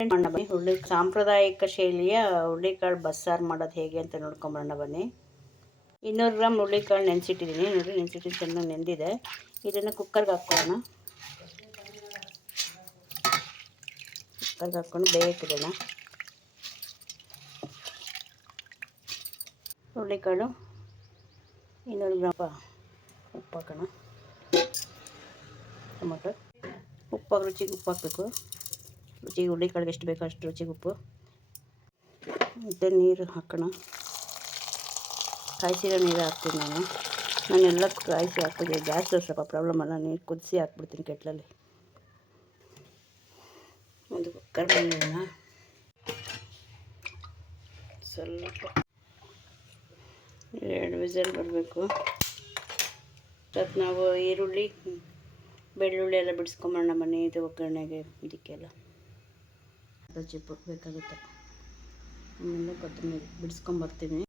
ಬನ್ನಿ ಸಾಂಪ್ರದಾಯಿಕ ಶೈಲಿಯ ಹುರುಳಿಕಾಳು ಬಸ್ಸಾರು ಮಾಡೋದು ಹೇಗೆ ಅಂತ ನೋಡ್ಕೊಂಬರೋಣ ಬನ್ನಿ. 200 ಗ್ರಾಮ್ ಹುರುಳಿಕಾಳು ನೆನೆಸಿಟ್ಟಿದ್ದೀನಿ. ನೋಡಿ, ನೆನೆಸಿಟ್ಟು ಚೆನ್ನಾಗಿ ನೆಂದಿದೆ. ಇದನ್ನು ಕುಕ್ಕರ್ಗೆ ಹಾಕ್ಕೊಳ್ಳೋಣ. ಕುಕ್ಕರ್ಗೆ ಹಾಕ್ಕೊಂಡು ಬೇಯಕ್ಕಿಡೋಣ. ಹುರುಳಿಕಾಳು 200 ಗ್ರಾಮ್ ಉಪ್ಪು ಹಾಕೋಣ. ಟೊಮೊಟೊ, ಉಪ್ಪು ರುಚಿಗೆ ಉಪ್ಪು ಹಾಕಬೇಕು. ರುಚಿಗೆ ಹುರುಳಿಕಾಳಿಗೆ ಎಷ್ಟು ಬೇಕೋ ಅಷ್ಟು ರುಚಿಗೆ ಉಪ್ಪು. ಮತ್ತು ನೀರು ಹಾಕೋಣ. ಕಾಯಿಸಿರೋ ನೀರು ಹಾಕ್ತೀನಿ ನಾನೆಲ್ಲ ಕಾಯಿಸಿ ಹಾಕ್ತೀನಿ. ಗ್ಯಾಸ್ ಸ್ವಲ್ಪ ಪ್ರಾಬ್ಲಮ್ ಅಲ್ಲ, ನೀರು ಕುದಿಸಿ ಹಾಕ್ಬಿಡ್ತೀನಿ ಕೆಟ್ಲಲ್ಲಿ. ಒಂದು ಕುಕ್ಕರ್ ಬಂದಿರೋಣ. ಸ್ವಲ್ಪ 2 ವಿಸಲ್ ಬರಬೇಕು. ಮತ್ತು ನಾವು ಈರುಳ್ಳಿ ಬೆಳ್ಳುಳ್ಳಿ ಎಲ್ಲ ಬಿಡಿಸ್ಕೊಂಬರೋಣ ಬನ್ನಿ. ಇದು ಒಗ್ಗರಣೆಗೆ ಇದಕ್ಕೆಲ್ಲ ಚಿಪ್ಪು ಬೇಕಾಗುತ್ತೆ. ಆಮೇಲೆ ಕೊತ್ತಂಬರಿ ಬಿಡಿಸ್ಕೊಂಬರ್ತೀನಿ.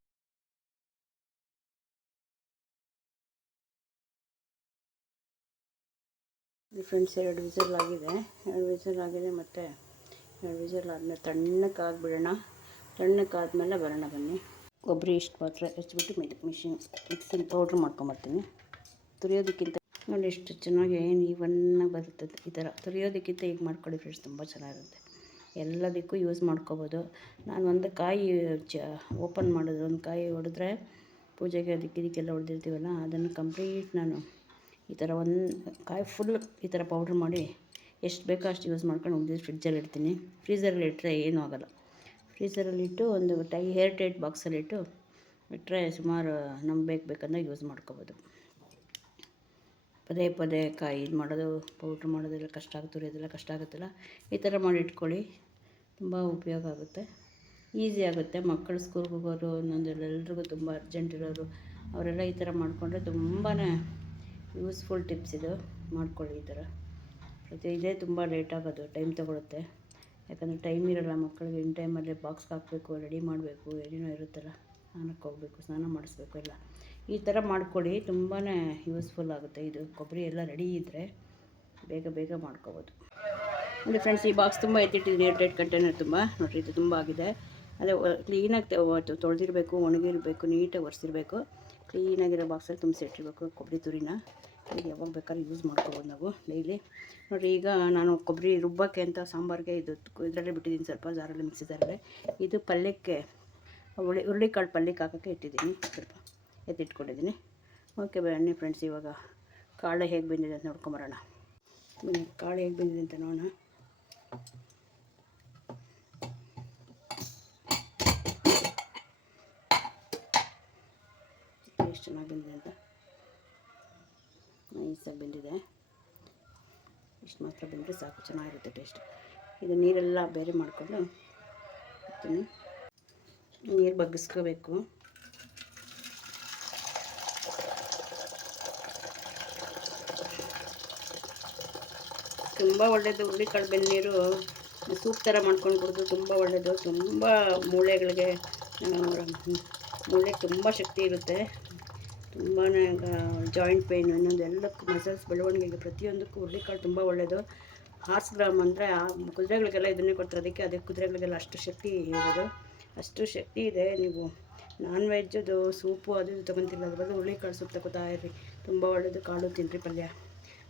ಫ್ರೆಂಡ್ಸ್, 2 ವಿಸಲ್ ಆಗಿದೆ. 2 ವಿಸಲ್ ಆಗಿದೆ. ಮತ್ತು 2 ವಿಸಲ್ ಆದಮೇಲೆ ತಣ್ಣಕ್ಕಾಗ್ಬಿಡೋಣ. ತಣ್ಣಕ್ಕಾದ್ಮೇಲೆ ಬರೋಣ ಬನ್ನಿ. ಕೊಬ್ಬರಿ ಇಷ್ಟು ಮಾತ್ರ ಹೆಚ್ಚಿಬಿಟ್ಟು ಮಿಕ್ಸಿಂಗ್ ಪೌಡ್ರ್ ಮಾಡ್ಕೊಂಬರ್ತೀನಿ. ತುರಿಯೋದಕ್ಕಿಂತ ನೋಡಿ ಎಷ್ಟು ಚೆನ್ನಾಗಿ ಈವನ್ನಾಗಿ ಬರುತ್ತದೆ. ಈ ಥರ ತುರಿಯೋದಕ್ಕಿಂತ ಈಗ ಮಾಡ್ಕೊಳ್ಳಿ ಫ್ರೆಂಡ್ಸ್, ತುಂಬ ಚೆನ್ನಾಗಿರುತ್ತೆ. ಎಲ್ಲದಕ್ಕೂ ಯೂಸ್ ಮಾಡ್ಕೋಬೋದು. ನಾನು ಒಂದು ಕಾಯಿ ಓಪನ್ ಮಾಡೋದು, ಒಂದು ಕಾಯಿ ಹೊಡೆದ್ರೆ ಪೂಜೆಗೆ ಇದಕ್ಕೆಲ್ಲ ಹೊಡೆದಿರ್ತೀವಲ್ಲ, ಅದನ್ನು ಕಂಪ್ಲೀಟ್ ನಾನು ಈ ಥರ ಒಂದು ಕಾಯಿ ಫುಲ್ ಈ ಥರ ಪೌಡ್ರ್ ಮಾಡಿ ಎಷ್ಟು ಬೇಕೋ ಅಷ್ಟು ಯೂಸ್ ಮಾಡ್ಕೊಂಡು ಉಳಿದಿದ್ದು ಫ್ರಿಡ್ಜಲ್ಲಿ ಇಡ್ತೀನಿ. ಫ್ರೀಝರಲ್ಲಿ ಇಟ್ಟರೆ ಏನೂ ಆಗೋಲ್ಲ. ಫ್ರೀಝರಲ್ಲಿಟ್ಟು ಒಂದು ಏರ್ ಟೈಟ್ ಬಾಕ್ಸಲ್ಲಿಟ್ಟು ಇಟ್ಟರೆ ಸುಮಾರು ನಮ್ಗೆ ಬೇಕಂದಾಗ ಯೂಸ್ ಮಾಡ್ಕೋಬೋದು. ಪದೇ ಪದೇ ಕಾಯಿ ಇದು ಮಾಡೋದು, ಪೌಡ್ರ್ ಮಾಡೋದೆಲ್ಲ ಕಷ್ಟ ಆಗುತ್ತೆ, ತುರಿಯೋದೆಲ್ಲ ಕಷ್ಟ ಆಗುತ್ತಲ್ಲ. ಈ ಥರ ಮಾಡಿ ಇಟ್ಕೊಳ್ಳಿ, ತುಂಬ ಉಪಯೋಗ ಆಗುತ್ತೆ, ಈಸಿ ಆಗುತ್ತೆ. ಮಕ್ಕಳು ಸ್ಕೂಲ್ಗೆ ಹೋಗೋರು, ಎಲ್ರಿಗೂ ತುಂಬ ಅರ್ಜೆಂಟ್ ಇರೋರು ಅವರೆಲ್ಲ ಈ ಥರ ಮಾಡಿಕೊಂಡ್ರೆ ತುಂಬಾ ಯೂಸ್ಫುಲ್ ಟಿಪ್ಸ್ ಇದು. ಮಾಡ್ಕೊಳ್ಳಿ ಈ ಥರ. ಇದೇ ತುಂಬ ಲೇಟ್ ಆಗೋದು, ಟೈಮ್ ತೊಗೊಳುತ್ತೆ. ಯಾಕಂದರೆ ಟೈಮ್ ಇರೋಲ್ಲ ಮಕ್ಕಳಿಗೆ. ಇನ್ ಟೈಮಲ್ಲಿ ಬಾಕ್ಸ್ಗೆ ಹಾಕಬೇಕು, ರೆಡಿ ಮಾಡಬೇಕು, ಏನೇನೋ ಇರುತ್ತಲ್ಲ, ಸ್ನಾನಕ್ಕೆ ಹೋಗಬೇಕು, ಸ್ನಾನ ಮಾಡಿಸ್ಬೇಕು ಎಲ್ಲ. ಈ ಥರ ಮಾಡ್ಕೊಳ್ಳಿ, ತುಂಬಾ ಯೂಸ್ಫುಲ್ ಆಗುತ್ತೆ. ಇದು ಕೊಬ್ಬರಿ ಎಲ್ಲ ರೆಡಿ ಇದ್ದರೆ ಬೇಗ ಬೇಗ ಮಾಡ್ಕೋಬೋದು. ನೋಡಿ ಫ್ರೆಂಡ್ಸ್, ಈ ಬಾಕ್ಸ್ ತುಂಬ ಎತ್ತಿಟ್ಟಿದ್ದೀನಿ. ಏರ್ ಟೈಟ್ ಕಂಟೈನರ್ ತುಂಬ. ನೋಡಿರಿ, ಇದು ತುಂಬ ಆಗಿದೆ. ಅದೇ ಕ್ಲೀನಾಗಿ ತೊಳೆದಿರಬೇಕು, ಒಣಗಿರಬೇಕು, ನೀಟಾಗಿ ಒರೆಸಿರಬೇಕು. ಕ್ಲೀನಾಗಿರೋ ಬಾಕ್ಸಲ್ಲಿ ತುಂಬಿಸಿಟ್ಟಿರ್ಬೇಕು ಕೊಬ್ಬರಿ ತುರಿನ. ಇದು ಯಾವಾಗ ಬೇಕಾದ್ರೂ ಯೂಸ್ ಮಾಡ್ಕೋಬೋದು ನಾವು ಡೈಲಿ. ನೋಡಿರಿ, ಈಗ ನಾನು ಕೊಬ್ಬರಿ ರುಬ್ಬಕ್ಕೆ ಅಂತ ಸಾಂಬಾರಿಗೆ ಇದರಲ್ಲೇ ಬಿಟ್ಟಿದ್ದೀನಿ, ಸ್ವಲ್ಪ ಜಾರಲ್ಲಿ, ಮಿಕ್ಸಿ ಜಾರಲ್ಲೇ. ಇದು ಪಲ್ಯಕ್ಕೆ ಹುರುಳಿಕಾಳು ಪಲ್ಯಕ್ಕೆ ಹಾಕೋಕ್ಕೆ ಇಟ್ಟಿದ್ದೀನಿ. ಸ್ವಲ್ಪ ಎತ್ತಿಟ್ಕೊಂಡಿದ್ದೀನಿ. ಓಕೆ ಬನ್ನಿ ಫ್ರೆಂಡ್ಸ್, ಇವಾಗ ಕಾಳು ಹೇಗೆ ಬಂದಿದೆ ಅಂತ ನೋಡ್ಕೊಂಬರೋಣ. ಕಾಳು ಹೇಗೆ ಬಂದಿದೆ ಅಂತ ನೋಡೋಣ. ಎಷ್ಟು ಚೆನ್ನಾಗಿ ಬಂದಿದೆ ಅಂತ. ನೈಸಾಗಿ ಬಂದಿದೆ. ಇಷ್ಟು ಮಾತ್ರ ಬಂದರೆ ಸಾಕು, ಚೆನ್ನಾಗಿರುತ್ತೆ ಟೇಸ್ಟ್. ಇದು ನೀರೆಲ್ಲ ಬೇರೆ ಮಾಡಿಕೊಂಡು ಹಾಕ್ತೀನಿ. ನೀರು ಬಗ್ಗಿಸ್ಕೋಬೇಕು. ತುಂಬ ಒಳ್ಳೆಯದು ಹುರುಳಿಕಾಳು ಬೆನ್ನೀರು. ಸೂಪ್ ಥರ ಮಾಡ್ಕೊಂಡು ಕುಡಿದು ತುಂಬ ಒಳ್ಳೆಯದು. ತುಂಬ ಮೂಳೆಗಳಿಗೆ ತುಂಬ ಶಕ್ತಿ ಇರುತ್ತೆ. ತುಂಬಾ ಜಾಯಿಂಟ್ ಪೇಯ್ನು, ಇನ್ನೊಂದು ಎಲ್ಲಕ್ಕೂ, ಮಸಲ್ಸ್ ಬೆಳವಣಿಗೆಗೆ ಪ್ರತಿಯೊಂದಕ್ಕೂ ಹುರುಳಿಕಾಳು ತುಂಬ ಒಳ್ಳೆಯದು. ಹಾರ್ಸ್ ಗ್ರಾಮ್ ಅಂದರೆ ಕುದುರೆಗಳಿಗೆಲ್ಲ ಇದನ್ನೇ ಕೊಡ್ತಾರೆ. ಅದಕ್ಕೆ ಕುದುರೆಗಳಿಗೆಲ್ಲ ಅಷ್ಟು ಶಕ್ತಿ ಇರೋದು, ಅಷ್ಟು ಶಕ್ತಿ ಇದೆ. ನೀವು ನಾನ್ ವೆಜ್ಜದು ಸೂಪು ಅದು ಇದು ತೊಗೊತಿಲ್ಲ, ಅದ್ರ ಬದಲು ಹುರುಳಿಕಾಳು ಸೂಪ್ ತಗೋತಾ ಇರ್ರಿ. ತುಂಬ ಒಳ್ಳೆಯದು. ಕಾಳು ತಿನ್ನಿರಿ, ಪಲ್ಯ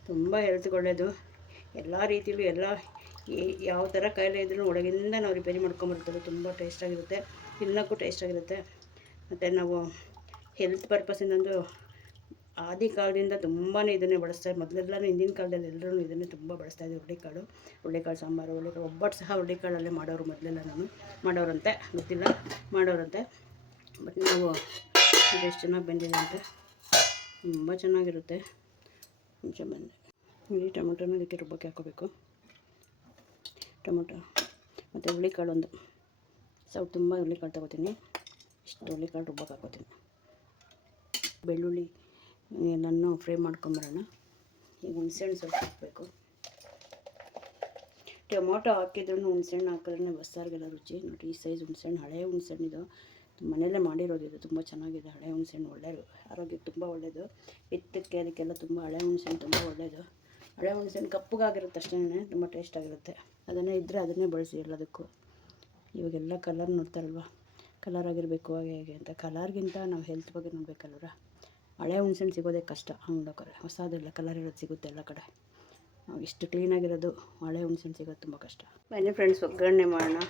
ತುಂಬ ಹೆಲ್ತ್ಗೆ ಒಳ್ಳೆಯದು. ಎಲ್ಲ ರೀತಿಯಲ್ಲೂ ಯಾವ ಥರ ಕಾಯಿಲೆ ಇದ್ರೂ ಒಳಗಿಂದ ನಾವು ರಿಪೇರಿ ಮಾಡ್ಕೊಂಬರ್ತದೆ. ತುಂಬ ಟೇಸ್ಟಾಗಿರುತ್ತೆ, ತಿನ್ನೋಕ್ಕೂ ಟೇಸ್ಟಾಗಿರುತ್ತೆ. ಮತ್ತು ನಾವು ಹೆಲ್ತ್ ಪರ್ಪಸ್ಸಿಂದಂದು ಆದಿ ಕಾಲದಿಂದ ತುಂಬಾ ಇದನ್ನೇ ಬಳಸ್ತಾರೆ. ಮೊದಲೆಲ್ಲ ಹಿಂದಿನ ಕಾಲದಲ್ಲಿ ಎಲ್ಲರೂ ಇದನ್ನೇ ತುಂಬ ಬಳಸ್ತಾಯಿದ್ರು. ಹುರುಳಿಕಾಳು ಸಾಂಬಾರು, ಹುರುಳಿಕಾಳು ಒಬ್ಬಟ್ಟು ಸಹ ಹುರುಳಿಕಾಳಲ್ಲೇ ಮಾಡೋರು ಮೊದಲೆಲ್ಲ. ನಾನು ಮಾಡೋರಂತೆ ಗೊತ್ತಿಲ್ಲ, ಮಾಡೋರಂತೆ. ಬಟ್ ನಾವು ಎಷ್ಟು ಚೆನ್ನಾಗಿ ಬಂದಿದೆ ಅಂತ, ತುಂಬ ಚೆನ್ನಾಗಿರುತ್ತೆ. ಮುಂಚೆ ಬಂದೆ. ಈ ಟೊಮೊಟೊನ ಇದಕ್ಕೆ ರುಬ್ಬಕ್ಕೆ ಹಾಕೋಬೇಕು. ಟೊಮೊಟೊ ಮತ್ತು ಹುರುಳಿಕಾಳು ಒಂದು ತುಂಬ ಹುರುಳಿಕಾಳು ತೊಗೋತೀನಿ. ಇಷ್ಟು ಹುರುಳಿಕಾಳು ರುಬ್ಬಕ್ಕೆ ಹಾಕೋತೀನಿ. ಬೆಳ್ಳುಳ್ಳಿ ಎಲ್ಲನೂ ಫ್ರೈ ಮಾಡ್ಕೊಂಬರೋಣ. ಈಗ ಹುಣಸೆಹಣ್ಣು ಸ್ವಲ್ಪ ಹಾಕಬೇಕು. ಟೊಮೊಟೊ ಹಾಕಿದ್ರೂ ಹುಣಸೆಹಣ್ಣು ಹಾಕಿದ್ರೆ ಬಸ್ಸಾರಿಗೆಲ್ಲ ರುಚಿ. ನೋಡಿ, ಈ ಸೈಜ್ ಹುಣಸೆಹಣ್ಣು, ಹಳೆ ಹುಣಸೆಹಣ್ಣಿದು, ಮನೆಯಲ್ಲೇ ಮಾಡಿರೋದು. ಇದು ತುಂಬ ಚೆನ್ನಾಗಿದೆ. ಹಳೆ ಹುಣಸೆಹಣ್ಣು ಒಳ್ಳೆಯದು, ಆರೋಗ್ಯಕ್ಕೆ ತುಂಬ ಒಳ್ಳೆಯದು. ಪಿತ್ತಕ್ಕೆ ಅದಕ್ಕೆಲ್ಲ ತುಂಬ ಹಳೆ ಹುಣಸೆಹಣ್ಣು ತುಂಬ ಒಳ್ಳೆಯದು. ಹಳೆ ಹುಣಸೆಹಣ್ಣು ಕಪ್ಪಗಾಗಿರುತ್ತೆ ಅಷ್ಟೇ, ತುಂಬ ಟೇಸ್ಟಾಗಿರುತ್ತೆ. ಅದನ್ನೇ ಇದ್ದರೆ ಅದನ್ನೇ ಬಳಸಿ ಎಲ್ಲದಕ್ಕೂ. ಇವಾಗೆಲ್ಲ ಕಲರ್ ನೋಡ್ತಾರಲ್ವ, ಕಲರ್ ಆಗಿರಬೇಕು ಹಾಗೆ ಹೇಗೆ ಅಂತ. ಕಲರ್ಗಿಂತ ನಾವು ಹೆಲ್ತ್ ಬಗ್ಗೆ ನೋಡಬೇಕಲ್ವ. ಹಳೆ ಹುಣಸೆಹಣ್ಣು ಸಿಗೋದೇ ಕಷ್ಟ ಅಂಗಡಿ, ಹೊಸದೆಲ್ಲ ಕಲರ್ ಇರೋದು ಸಿಗುತ್ತೆ ಎಲ್ಲ ಕಡೆ. ಇಷ್ಟು ಕ್ಲೀನಾಗಿರೋದು ಹಳೆ ಹುಣಸೆಹಣ್ಣು ಸಿಗೋದು ತುಂಬ ಕಷ್ಟ. ಬನ್ನಿ ಫ್ರೆಂಡ್ಸ್, ಒಗ್ಗರಣೆ ಮಾಡೋಣ.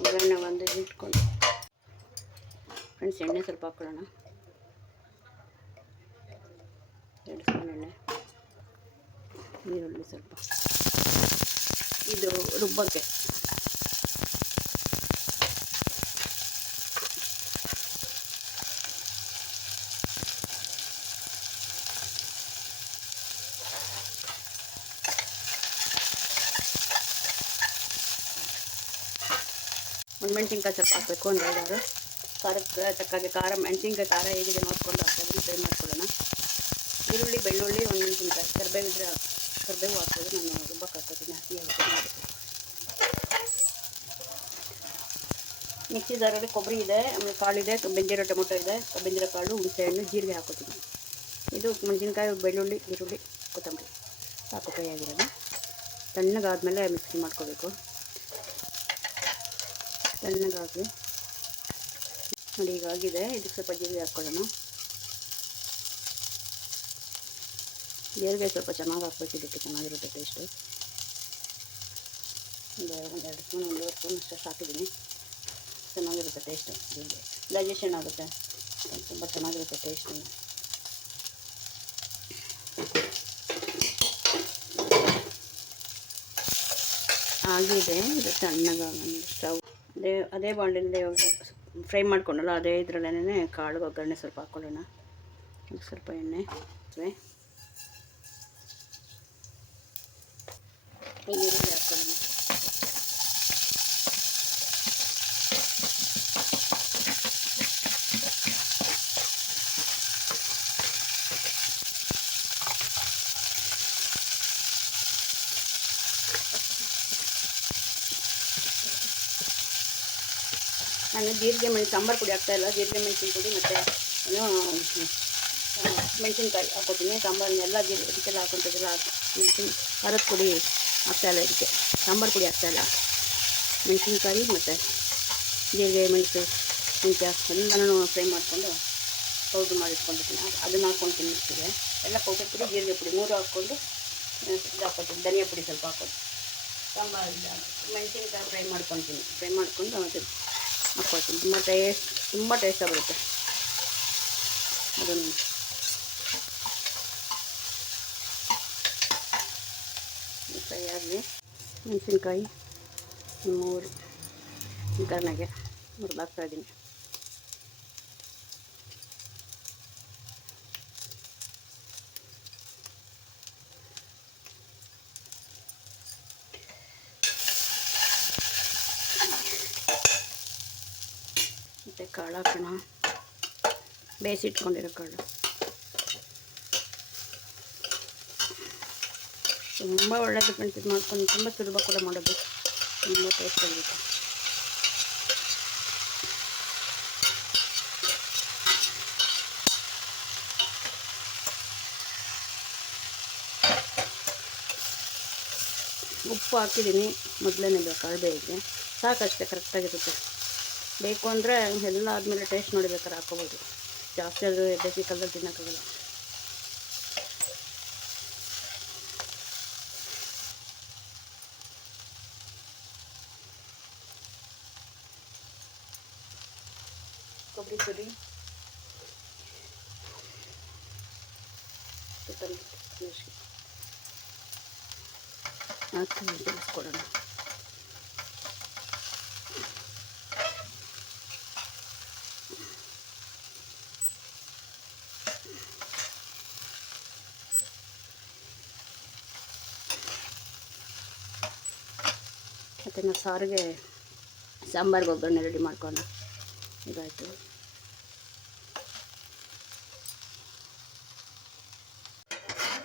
ಒಗ್ಗರಣೆ ಒಂದು ಇಟ್ಕೊಂಡು ಫ್ರೆಂಡ್ಸ್, ಎಣ್ಣೆ ಸ್ವಲ್ಪ ಹಾಕ್ಕೊಳ್ಳೋಣ. 2 ಸ್ಪೂನ್ ಎಣ್ಣೆ, ಈರುಳ್ಳಿ ಸ್ವಲ್ಪ, ಇದು ರುಬ್ಬಕ್ಕೆ ಮೆಣಸಿನ್ಕಾಯಿ ಸ್ವಲ್ಪ ಹಾಕಬೇಕು, ಒಂದು 5-6. ಖಾರಕ್ಕೆ ತಕ್ಕಾಗೆ ಖಾರ, ಮೆಣಸಿನ್ಕಾಯಿ ಖಾರ ಹೇಗಿದೆ ನೋಡ್ಕೊಂಡು ಹಾಕೋದು, ಫ್ರೈ ಮಾಡ್ಕೊಳ್ಳೋಣ. ಈರುಳ್ಳಿ, ಬೆಳ್ಳುಳ್ಳಿ, ಒಂದು ಮೆಣಸಿನ್ಕಾಯಿ, ಕರಿಬೇವು ಇದ್ದರೆ ಕರಿಬೇವು ಹಾಕೋದು. ನಾನು ರುಬ್ಬಕ್ಕೆ ಹಾಕೋತೀನಿ, ಹಸಿ ಆಗುತ್ತೆ. ಮಿಕ್ಸಿ ಜಾರಲ್ಲಿ ಕೊಬ್ಬರಿ ಇದೆ, ಆಮೇಲೆ ಕಾಳಿದೆ, ಬೆಂದಿರೋ ಟೊಮೊಟೊ ಇದೆ, ಬೆಂದಿರೋ ಕಾಳು, ಹುಣಸೆಹಣ್ಣು, ಜೀರಿಗೆ ಹಾಕೋತೀನಿ. ಇದು ಮೆಣಸಿನ್ಕಾಯಿ, ಬೆಳ್ಳುಳ್ಳಿ, ಈರುಳ್ಳಿ, ಕೊತ್ತಂಬರಿ ಸಾಕು ಫ್ರೈ ಆಗಿರೋದು. ತಣ್ಣಗಾದ್ಮೇಲೆ ಮಿಕ್ಸಿ ಮಾಡ್ಕೋಬೇಕು. ತಣ್ಣಗಾಗಿ ನೋಡಿ ಹೀಗಾಗಿದೆ. ಇದಕ್ಕೆ ಸ್ವಲ್ಪ ಜೀರಿಗೆ ಹಾಕ್ಕೊಳ್ಳೋಣ. ಜೀರಿಗೆ ಸ್ವಲ್ಪ ಚೆನ್ನಾಗಿ ಹಾಕ್ಬೇಕು, ಇದಕ್ಕೆ ಚೆನ್ನಾಗಿರುತ್ತೆ ಟೇಸ್ಟು. ಒಂದು 2 ಸ್ಪೂನ್, 1.5 ಸ್ಪೂನ್ ಅಷ್ಟು ಹಾಕಿದ್ದೀನಿ. ಚೆನ್ನಾಗಿರುತ್ತೆ ಟೇಸ್ಟು. ಜೀರಿಗೆ ಡೈಜೆಷನ್ ಆಗುತ್ತೆ, ತುಂಬ ಚೆನ್ನಾಗಿರುತ್ತೆ ಟೇಸ್ಟು. ಆಗಿದೆ. ಇದು ತಣ್ಣಗಾಗಿ ಸ್ಟವ್ ಅದೇ ಬಾಣಲೆಯಲ್ಲಿ ಫ್ರೈ ಮಾಡ್ಕೊಂಡಲ್ಲ, ಅದೇ ಇದರಲ್ಲೇ ಕಾಳು ಒಗ್ಗರಣೆ ಸ್ವಲ್ಪ ಹಾಕ್ಕೊಳ್ಳೋಣ. ಸ್ವಲ್ಪ ಎಣ್ಣೆ, ಈರುಳ್ಳಿ ಹಾಕ್ಕೊಳ್ಳೋಣ. ನಾನು ಜೀರಿಗೆ ಸಾಂಬಾರು ಪುಡಿ ಹಾಕ್ತಾಯಿಲ್ಲ, ಜೀರಿಗೆ ಮೆಣಸಿನ ಪುಡಿ ಮತ್ತು ಮೆಣಸಿನ್ಕಾಯಿ ಹಾಕೋತೀನಿ. ಸಾಂಬಾರನ್ನೆಲ್ಲ ಇದಕ್ಕೆಲ್ಲ ಹಾಕೊತಿದ್ದೆಲ್ಲ ಖಾರದ ಪುಡಿ ಹಾಕ್ತಾಯಿಲ್ಲ, ಇದಕ್ಕೆ ಸಾಂಬಾರು ಪುಡಿ ಹಾಕ್ತಾಯಿಲ್ಲ. ಮೆಣಸಿನ್ಕಾಯಿ ಮತ್ತು ಜೀರಿಗೆ, ಮೆಣಸು, ಎಲ್ಲನೂ ಫ್ರೈ ಮಾಡಿಕೊಂಡು ಪೌಡ್ರ್ ಮಾಡಿಟ್ಕೊಂಡಿರ್ತೀನಿ. ಅದನ್ನು ಹಾಕ್ಕೊತೀನಿ ಮಿಕ್ಸಿಗೆ. ಎಲ್ಲ ಪೌಡರ್ ಪುಡಿ, ಜೀರಿಗೆ ಪುಡಿ 3 ಹಾಕ್ಕೊಂಡು ಇದು ಹಾಕ್ಕೊತೀನಿ. ಧನಿಯಾ ಪುಡಿ ಸ್ವಲ್ಪ ಹಾಕ್ಕೊಂಡು ಸಾಂಬಾರು ಮೆಣಸಿನ್ಕಾಯಿ ಫ್ರೈ ಮಾಡ್ಕೊಂಡು ಅದು ಹಾಕ್ಕೊಳ್ತೀನಿ. ತುಂಬ ಟೇಸ್ಟ್ ಬರುತ್ತೆ ಅದನ್ನು. ಫ್ರೈ ಆಗಲಿ. ಮೆಣಸಿನ್ಕಾಯಿ 3 ಒಗ್ಗರಣೆಗೆ ಹುರಿದಾಕ್ತಾಯಿದ್ದೀನಿ. ಮತ್ತು ಕಾಳು ಹಾಕೋಣ, ಬೇಯಿಸಿಟ್ಕೊಂಡಿರೋ ಕಾಳು. ತುಂಬ ಒಳ್ಳೆಯದು ಫ್ರೆಂಡ್ಸ್, ಇದು ಮಾಡ್ಕೊಂಡು ತುಂಬ ಸುಲಭ ಕೂಡ ಮಾಡೋದು, ತುಂಬ ಟೇಸ್ಟಾಗಿರುತ್ತೆ. ಉಪ್ಪು ಹಾಕಿದ್ದೀನಿ ಮೊದಲನೇ ಕಾಳು ಬೇಯಿಗೆ, ಸಾಕಷ್ಟೇ, ಕರೆಕ್ಟಾಗಿರುತ್ತೆ. ಬೇಕು ಅಂದರೆ ಎಲ್ಲ ಆದಮೇಲೆ ಟೇಸ್ಟ್ ನೋಡಿಬೇಕಾದ್ರೆ ಹಾಕ್ಕೋಬೋದು. ಜಾಸ್ತಿ ಆದರೂ ಬೇಸಿಗೆ ಕಾಲದಲ್ಲಿ ತಿನ್ನೋಕ್ಕಾಗಲ್ಲ. ಕೊಬ್ಬರಿ ತುರಿ, ಹಾಕಿ ಬೇಯಿಸ್ಕೊಡೋಣ. ಮತ್ತು ನಾವು ಸಾರಿಗೆ ಸಾಂಬಾರಿಗೆ ಒಗ್ಗರಣೆ ರೆಡಿ ಮಾಡ್ಕೊಳ್ಳೋಣ. ಇದಾಯಿತು.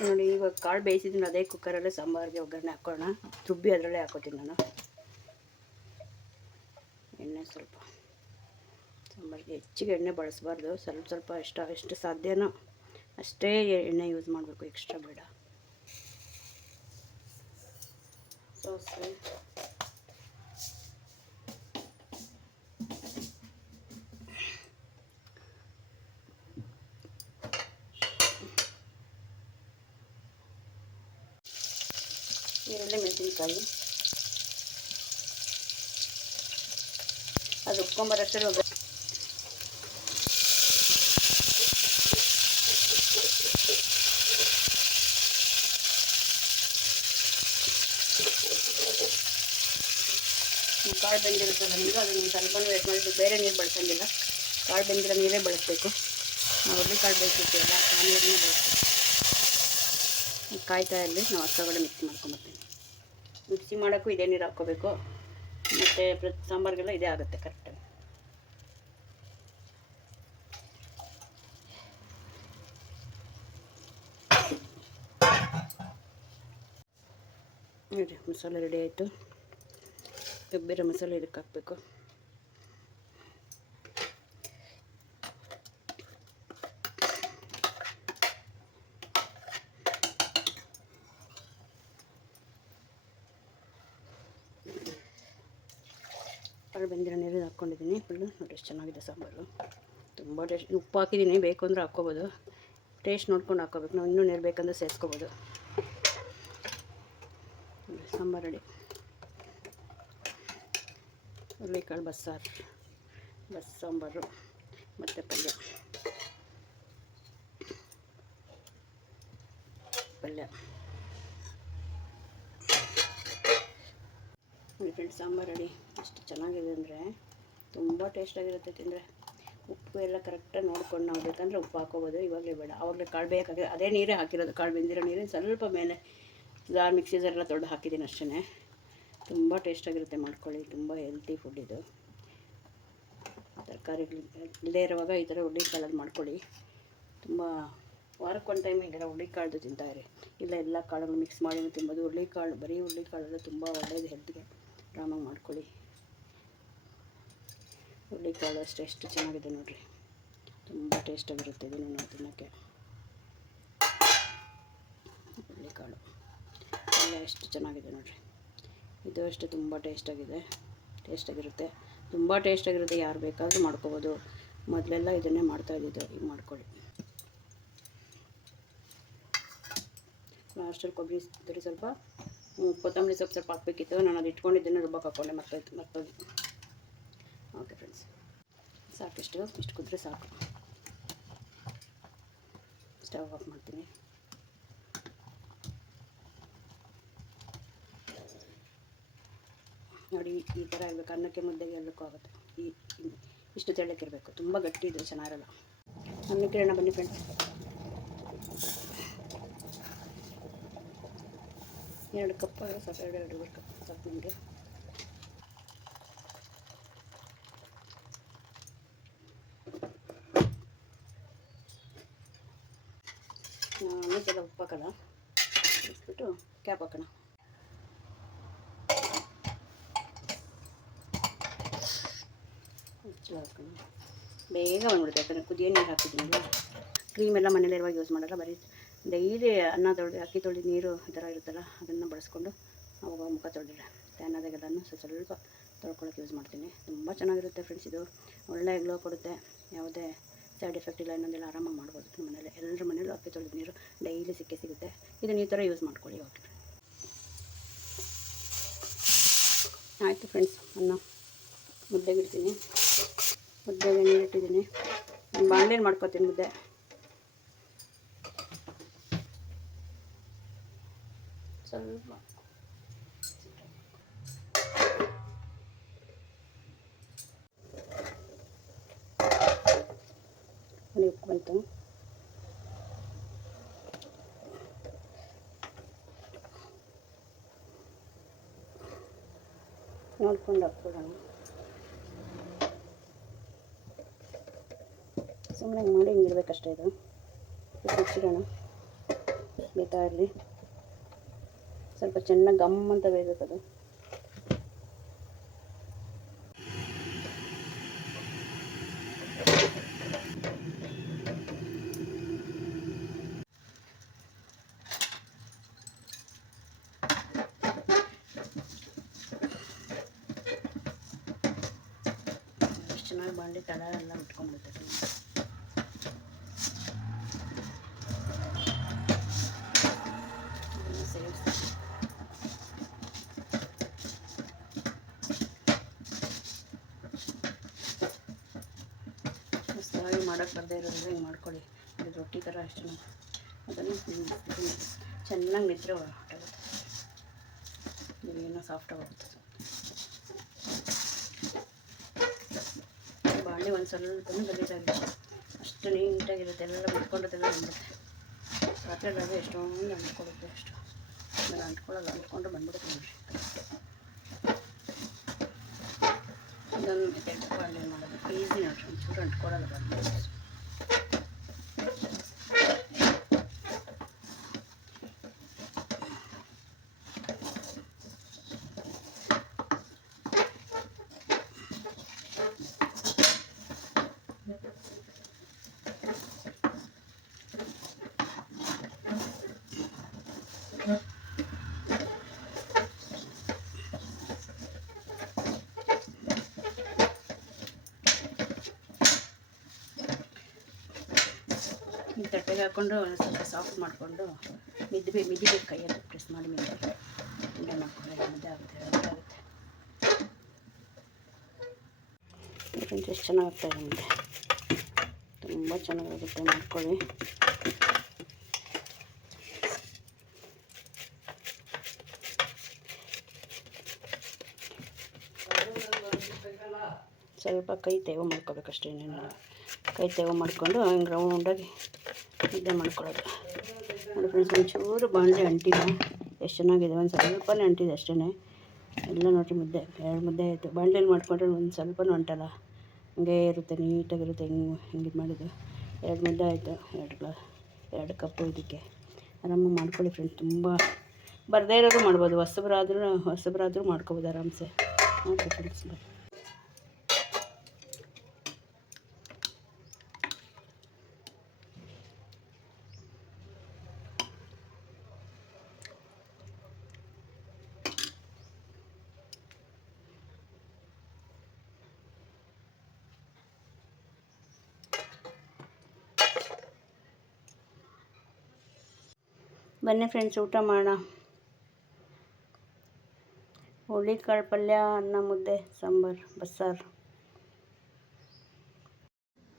ನೋಡಿ, ಇವಾಗ ಕಾಳು ಬೇಯಿಸಿದ್ದೀನಿ, ಅದೇ ಕುಕ್ಕರಲ್ಲೇ ಸಾಂಬಾರಿಗೆ ಒಗ್ಗರಣೆ ಹಾಕ್ಕೊಳ್ಳೋಣ. ರುಬ್ಬಿ ಅದರಲ್ಲೇ ಹಾಕೋತೀನಿ ನಾನು. ಎಣ್ಣೆ ಸ್ವಲ್ಪ, ಸಾಂಬಾರಿಗೆ ಹೆಚ್ಚಿಗೆ ಎಣ್ಣೆ ಬಳಸಬಾರ್ದು, ಸ್ವಲ್ಪ ಎಷ್ಟು ಸಾಧ್ಯನೋ ಅಷ್ಟೇ ಎಣ್ಣೆ ಯೂಸ್ ಮಾಡಬೇಕು, ಎಕ್ಸ್ಟ್ರಾ ಬೇಡ. ಸಾಸಿವೆ, ಈರುಳ್ಳಿ, ಮೆಣಸಿನ್ಕಾಯಿ ಅದು ಉಪ್ಕೊಂಬರಷ್ಟರಲ್ಲಿ ಹೋಗ. ಕಾಳು ಬೆಂದಿರುತ್ತಲ್ಲ ನೀರು, ಅದನ್ನು ಸ್ವಲ್ಪ ವೇಟ್ ಮಾಡಿ, ಬೇರೆ ನೀರು ಬಳಸಂಗಿಲ್ಲ. ಕಾಳು ಬೆಂದಿರೋ ನೀರೇ ಬಳಸಬೇಕು. ನಾವು ಹುರುಳಿಕಾಳು ಬೇಯಿಸಿರ್ತೀವಲ್ಲ ಆ ನೀರನ್ನೇ ಬಳಸಬೇಕು. ಕಾಯ್ತಾಯಲ್ಲಿ ನಾವು ಹೊರಗಡೆ ಮಿಕ್ಸಿ ಮಾಡ್ಕೊಂಬರ್ತೀನಿ. ಮಿಕ್ಸಿ ಮಾಡೋಕ್ಕೂ ಇದೇ ನೀರು ಹಾಕ್ಕೋಬೇಕು, ಮತ್ತು ಸಾಂಬಾರಿಗೆಲ್ಲ ಇದೇ ಆಗುತ್ತೆ ಕರೆಕ್ಟಾಗಿ. ನೋಡಿ ಮಸಾಲೆ ರೆಡಿ ಆಯಿತು. ಬೇರೆ ಮಸಾಲೆ ಇದಕ್ಕೆ ಹಾಕಬೇಕು. ಕಾಳು ಬೆಂದಿರೋ ನೀರು ಹಾಕ್ಕೊಂಡಿದ್ದೀನಿ ಫುಲ್ಲು. ನೋಡಿ ಎಷ್ಟು ಚೆನ್ನಾಗಿದೆ ಸಾಂಬಾರು, ತುಂಬ ಟೇಸ್ಟ್. ಉಪ್ಪು ಹಾಕಿದ್ದೀನಿ, ಬೇಕು ಅಂದರೆ ಹಾಕ್ಕೋಬೋದು, ಟೇಸ್ಟ್ ನೋಡ್ಕೊಂಡು ಹಾಕ್ಕೋಬೇಕು. ನಾವು ಇನ್ನೂ ನೀರು ಬೇಕಂದ್ರೆ ಸೇರಿಸ್ಕೋಬೋದು. ಸಾಂಬಾರು ರೆಡಿ. ಹುರುಳಿಕಾಳು ಬಸ್ಸಾರು, ಸಾಂಬಾರು ಮತ್ತು ಪಲ್ಯ. ನೋಡಿ ಫ್ರೆಂಡ್ಸ್, ಸಾಂಬಾರು ರೆಡಿ. ಎಷ್ಟು ಚೆನ್ನಾಗಿದೆ ಅಂದರೆ ತುಂಬ ಟೇಸ್ಟಾಗಿರುತ್ತೆ ತಿಂದರೆ. ಉಪ್ಪು ಎಲ್ಲ ಕರೆಕ್ಟಾಗಿ ನೋಡ್ಕೊಂಡು ನಾವು ಬೇಕಂದರೆ ಉಪ್ಪು ಹಾಕ್ಕೋಬೋದು, ಇವಾಗಲೇ ಬೇಡ. ಆವಾಗಲೇ ಕಾಳು ಬೇಕಾಗಿದೆ, ಅದೇ ನೀರೇ ಹಾಕಿರೋದು. ಕಾಳು ಬೆಂದಿರೋ ನೀರೇ ಸ್ವಲ್ಪ ಮೇಲೆ ಮಿಕ್ಸಿ ಜಾರೆಲ್ಲ ತೊಳೆದು ಹಾಕಿದ್ದೀನಿ ಅಷ್ಟೇ. ತುಂಬ ಟೇಸ್ಟಾಗಿರುತ್ತೆ, ಮಾಡ್ಕೊಳ್ಳಿ. ತುಂಬ ಹೆಲ್ತಿ ಫುಡ್ ಇದು. ತರಕಾರಿಗಳು ಇಲ್ಲದೇ ಇರುವಾಗ ಈ ಥರ ಹುರುಳಿಕಾಳಲ್ಲಿ ಮಾಡ್ಕೊಳ್ಳಿ. ತುಂಬ ವಾರಕ್ಕೊಂದು ಟೈಮ್ ಈ ಥರ ಹುರುಳಿಕಾಳ್ದು ತಿಂತಾಯಿರಿ. ಇಲ್ಲ ಎಲ್ಲ ಕಾಳುಗಳು ಮಿಕ್ಸ್ ಮಾಡಿ ತಿನ್ಬೋದು. ಹುರುಳಿಕಾಳು, ಬರೀ ಹುರುಳಿಕಾಳೆಲ್ಲ ತುಂಬ ಒಳ್ಳೆಯದು ಹೆಲ್ತ್ಗೆ. ಆರಾಮಾಗಿ ಮಾಡ್ಕೊಳ್ಳಿ. ಹುರುಳಿಕಾಳು ಅಷ್ಟೇ ಎಷ್ಟು ಚೆನ್ನಾಗಿದೆ ನೋಡಿರಿ, ತುಂಬ ಟೇಸ್ಟಾಗಿರುತ್ತೆ ಇದನ್ನು ನಾವು ತಿನ್ನೋಕ್ಕೆ. ಹುರುಳಿಕಾಳು ಎಲ್ಲ ಎಷ್ಟು ಚೆನ್ನಾಗಿದೆ ನೋಡಿರಿ. ಇದು ಅಷ್ಟೇ ತುಂಬ ಟೇಸ್ಟಾಗಿರುತ್ತೆ. ತುಂಬ ಟೇಸ್ಟಾಗಿರುತ್ತೆ. ಯಾರು ಬೇಕಾದರೂ ಮಾಡ್ಕೋಬೋದು. ಮೊದಲೆಲ್ಲ ಇದನ್ನೇ ಮಾಡ್ತಾಯಿದ್ದಿದ್ದು, ಈಗ ಮಾಡ್ಕೊಳ್ಳಿ. ಲಾಸ್ಟಲ್ಲಿ ಕೊಬ್ಬರಿ ತುರಿ, ಸ್ವಲ್ಪ ಕೊತ್ತಂಬರಿ ಸೊಪ್ಪು ಸ್ವಲ್ಪ ಹಾಕಬೇಕಿತ್ತು. ನಾನು ಅದು ಇಟ್ಕೊಂಡಿದ್ದೇನೆ, ರುಬ್ಬಕ್ಕೆ ಹಾಕ್ಕೊಂಡೆ, ಮರ್ತೋಗಿ. ಓಕೆ ಫ್ರೆಂಡ್ಸ್, ಸಾಕಿಷ್ಟು, ಇಷ್ಟು ಕುದ್ರೆ ಸಾಕು. ಸ್ಟವ್ ಆಫ್ ಮಾಡ್ತೀನಿ. ನೋಡಿ ಈ ಥರ ಇರಬೇಕು. ಅನ್ನಕ್ಕೆ ಮುದ್ದೆಗೆ ಎಲ್ಲಕ್ಕೂ ಆಗುತ್ತೆ. ಇಷ್ಟು ತೆಳ್ಳಕ್ಕಿರಬೇಕು, ತುಂಬ ಗಟ್ಟಿ ಇದ್ದರೆ ಚೆನ್ನಾಗಿರಲ್ಲ. ಅನ್ನಕ್ಕೆ ಇಡೋಣ ಬನ್ನಿ ಫ್ರೆಂಡ್ಸ್. 2 ಕಪ್ ಸಾಕು, 2 ಕಪ್ ಸಾಕು ನಿಮಗೆ. ಅನ್ನಕ್ಕೆಲ್ಲ ಉಪ್ಪು ಹಾಕೋಣ, ಬಿಟ್ಟು ಕ್ಯಾಪ್ ಹಾಕೋಣ. ಹಾಕೋಣ, ಬೇಗ ಬಂದ್ಬಿಡುತ್ತೆ. ಯಾಕಂದರೆ ಕುದಿಯೋ ನೀರು ಹಾಕಿದ್ದೀನಲ್ಲ. ಕ್ರೀಮೆಲ್ಲ ಮನೇಲಿರುವಾಗ ಯೂಸ್ ಮಾಡಲ್ಲ, ಬರೀ ಡೈಲಿ ಅನ್ನ ಅಕ್ಕಿ ತೊಳೆದ ನೀರು ಈ ಥರ ಇರುತ್ತಲ್ಲ, ಅದನ್ನು ಬಳಸ್ಕೊಂಡು ಅವಾಗ ಮುಖ ತೊಳೆದಿಲ್ಲ. ಅನ್ನದಾಗೆಲ್ಲನೂ ಸ್ವಲ್ಪ ತೊಳ್ಕೊಳಕ್ಕೆ ಯೂಸ್ ಮಾಡ್ತೀನಿ. ತುಂಬ ಚೆನ್ನಾಗಿರುತ್ತೆ ಫ್ರೆಂಡ್ಸ್. ಇದು ಒಳ್ಳೆ ಗ್ಲೋ ಕೊಡುತ್ತೆ, ಯಾವುದೇ ಸೈಡ್ ಎಫೆಕ್ಟ್ ಇಲ್ಲ. ಇನ್ನೊಂದೆಲ್ಲ ಆರಾಮಾಗಿ ಮಾಡ್ಬೋದು. ನಮ್ಮ ಮನೇಲಿ ಎಲ್ಲರ ಮನೇಲೂ ಅಕ್ಕಿ ತೊಳೆದ ನೀರು ಡೈಲಿ ಸಿಗುತ್ತೆ. ಇದನ್ನು ಈ ಥರ ಯೂಸ್ ಮಾಡ್ಕೊಳ್ಳಿ. ಓಕೆ ಆಯಿತು ಫ್ರೆಂಡ್ಸ್. ಅನ್ನ ಮುದ್ದೆಗೆ ಇಡ್ತೀನಿ. ಮುದ್ದೆಗೆ ನೀರು ಇಟ್ಟಿದ್ದೀನಿ. ಬಾಣಲೆಯಲ್ಲಿ ಮಾಡ್ಕೊತೀನಿ ಮುದ್ದೆ. ಸ್ವಲ್ಪ ಉಪ್ಪು ಬಂತು. ನೋಡ್ಕೊಂಡು ಹಾಕ್ಬಿಡೋಣ. ಸುಮ್ಮನೆ ಮಾಡಿ ಹಿಂಗಿರ್ಬೇಕಷ್ಟೇ. ಇದು ಮುಚ್ಚಿಡೋಣ, ಬೇಯ್ತಾ ಇರಲಿ. ಸ್ವಲ್ಪ ಚೆನ್ನಾಗಿ ಗಮ್ ಅಂತ ಬೇಯಬೇಕದು. ಬಾಣಲಿ ತಳ ಎಲ್ಲ ಉಟ್ಕೊಂಡ್ಬಿಡುತ್ತೆ. ಸೇರಿಸಿ ಹೊಸದಾಗಿ ಮಾಡೋಕ್ಕೆ ಬರದೇ ಇರೋದ್ರಿಂದ ಹಿಂಗೆ ಮಾಡ್ಕೊಳ್ಳಿ. ಅದು ರೊಟ್ಟಿ ಥರ ಅಷ್ಟು ಅದನ್ನು ಚೆನ್ನಾಗಿ ನಿದ್ರೆ ಹೊರಟಾಗುತ್ತೆ, ಏನೋ ಸಾಫ್ಟಾಗಿ ಹೋಗ್ತದೆ. ಬಾಣಲಿ ಒಂದು ಸ್ವಲ್ಪನೂ ಗಲೀಜಾಗಿರುತ್ತೆ, ಅಷ್ಟು ನೀಟಾಗಿರುತ್ತೆ, ಎಲ್ಲ ಬಿಟ್ಕೊಂಡದೆಲ್ಲ ಬಂದ್ಬಿಡುತ್ತೆ. ಪಾತ್ರೆಗಳಿಗೆ ಎಷ್ಟೊಂದು ಅಂಟ್ಕೊಳ್ಳುತ್ತೆ, ಅಷ್ಟು ಆಮೇಲೆ ಅಂಟ್ಕೊಂಡು ಬಂದ್ಬಿಡುತ್ತೆ ನೋಡಿ. ಇದೊಂದು ಮೆಥಡ್ ಬಾಣಲಿ ಮಾಡೋದು ಈಸಿ ನೋಡ್ರಿ, ಒಂಚೂರು ಅಂಟ್ಕೊಳ್ಳೋಲ್ಲ ಬಾಣಲಿ. ಈ ತಟ್ಟೆಗೆ ಹಾಕ್ಕೊಂಡು ಸ್ವಲ್ಪ ಸಾಫ್ಟ್ ಮಾಡಿಕೊಂಡು ಮಿದಿಬೇಕು, ಕೈಯಲ್ಲಿ ಪ್ರೆಸ್ ಮಾಡಿ ಉಂಡೆ ಮಾಡ್ಕೊಂಡು ಮುದ್ದೆ ಆಗುತ್ತೆ, ಫ್ರೆಂಡ್ಸ್. ಎಷ್ಟು ಚೆನ್ನಾಗಾಗ್ತಾಯಿದೆ ಮುದ್ದೆ, ತುಂಬ ಚೆನ್ನಾಗಾಗುತ್ತೆ, ಮಾಡ್ಕೊಳ್ಳಿ. ಸ್ವಲ್ಪ ಕೈ ತೇವ ಮಾಡ್ಕೋಬೇಕಷ್ಟೇ, ಏನೇನಿಲ್ಲ. ಕೈ ತೇವ ಮಾಡಿಕೊಂಡು ಹಿಂಗೆ ರೌಂಡಾಗಿ ಮುದ್ದೆ ಮಾಡ್ಕೊಳ್ಳೋದು ನೋಡಿ ಫ್ರೆಂಡ್ಸ್. ಒಂಚೂರು ಬಾಣಲೆ ಅಂಟಿಲ್ಲ, ಎಷ್ಟು ಚೆನ್ನಾಗಿದೆ, ಒಂದು ಸ್ವಲ್ಪನೇ ಅಂಟಿದೆ ಅಷ್ಟೇ. ಎಲ್ಲ ನೋಡಿ ಮುದ್ದೆ 2 ಮುದ್ದೆ ಆಯಿತು. ಬಾಣಲೆಯಲ್ಲಿ ಮಾಡಿಕೊಂಡ್ರೆ ಒಂದು ಸ್ವಲ್ಪನೂ ಅಂಟಲ್ಲ, ಹಂಗೆ ಇರುತ್ತೆ, ನೀಟಾಗಿರುತ್ತೆ. ಹಿಂಗೆ ಇದು ಮಾಡಿದ್ದು 2 ಮುದ್ದೆ ಆಯಿತು. 2 ಕಪ್ಪು ಇದಕ್ಕೆ ಆರಾಮಾಗಿ ಮಾಡ್ಕೊಳ್ಳಿ ಫ್ರೆಂಡ್ಸ್. ತುಂಬ ಬರದೇ ಇರೋದು ಮಾಡ್ಬೋದು, ಹೊಸಬ್ರಾದರೂ ಮಾಡ್ಕೊಬೋದು ಆರಾಮ್ಸೆ. ಓಕೆ ಫ್ರೆಂಡ್ಸ್, ಬಾಯ್. ಬನ್ನಿ ಫ್ರೆಂಡ್ಸ್, ಊಟ ಮಾಡೋಣ. ಹುರುಳಿಕಾಳು ಪಲ್ಯ, ಅನ್ನ, ಮುದ್ದೆ, ಸಾಂಬಾರು, ಬಸ್ಸಾರು.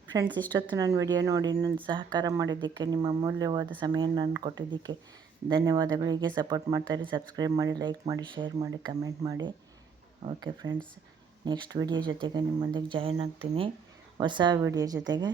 ಫ್ರೆಂಡ್ಸ್, ಇಷ್ಟೊತ್ತು ನನ್ನ ವಿಡಿಯೋ ನೋಡಿ ನನ್ನ ಸಹಕಾರ ಮಾಡಿದ್ದಕ್ಕೆ, ನಿಮ್ಮ ಅಮೂಲ್ಯವಾದ ಸಮಯ ನಾನು ಕೊಟ್ಟಿದ್ದಕ್ಕೆ ಧನ್ಯವಾದಗಳು. ಹೀಗೆ ಸಪೋರ್ಟ್ ಮಾಡ್ತಾಯಿರಿ. ಸಬ್ಸ್ಕ್ರೈಬ್ ಮಾಡಿ, ಲೈಕ್ ಮಾಡಿ, ಶೇರ್ ಮಾಡಿ, ಕಮೆಂಟ್ ಮಾಡಿ. ಓಕೆ ಫ್ರೆಂಡ್ಸ್, ನೆಕ್ಸ್ಟ್ ವಿಡಿಯೋ ಜೊತೆಗೆ ನಿಮ್ಮೊಂದಿಗೆ ಜಾಯ್ನ್ ಆಗ್ತೀನಿ, ಹೊಸ ವಿಡಿಯೋ ಜೊತೆಗೆ.